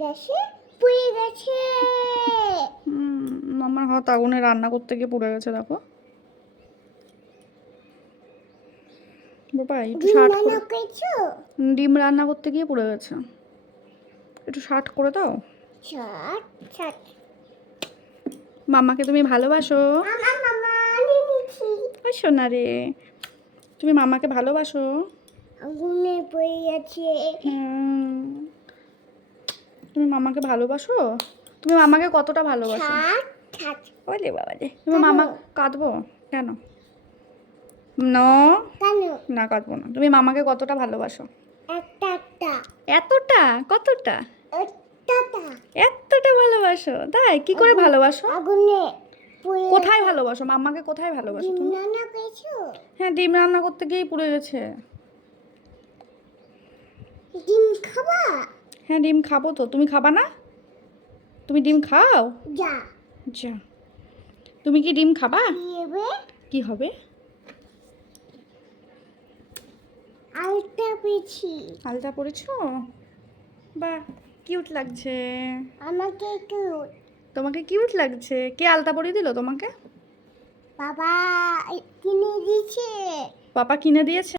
গ্যাসে পুড়ে গেছে। আমার হাত আগুনে রান্না করতে গিয়ে পুড়ে গেছে, দেখো বাবা। একটু ডিম শার্ট রান্না করেছো? ডিম রান্না করতে গিয়ে পুড়ে গেছে। একটু শার্ট করে দাও। ছাট ছাট। মামাকে তুমি ভালোবাসো? আমার মামা নিয়ে নিচ্ছি। ওই সোনা রে, তুমি মামাকে ভালোবাসো? আগুনে পড়ে গেছে। তুমি মামাকে ভালোবাসো? তুমি মামাকে কতটা ভালোবাসো? ছাট ছাট। ওলে বাবা রে, তুমি মামা কাঁদবো কেন? না কেন? না, কাঁদবো না। তুমি মামাকে কতটা ভালোবাসো? একটা একটা। এতটা? কতটা? একটা। এতটা ভালোবাসো? তাই কি করে ভালোবাসো? আগুনে পুড়ে। কোথায় ভালোবাসো মাম্মাকে? কোথায় ভালোবাসো ডিম তুমি? রান্না করেছো? হ্যাঁ, ডিম রান্না করতে গিয়েই পুড়ে গেছে। ডিম খাবা? হ্যাঁ, ডিম খাবো তো। তুমি খাবা না? তুমি ডিম খাও? যা। যা। তুমি কি ডিম খাবা? দিবে। কি হবে? আলতা পেয়েছি। আলতা পরেছো? বাহ, কিউট লাগছে। আমাকে একটু। তোমাকে কিউট লাগছে। কে আলতা পরিয়ে দিল তোমাকে? বাবা কিনে দিয়েছে। পাপা কিনে দিয়েছে?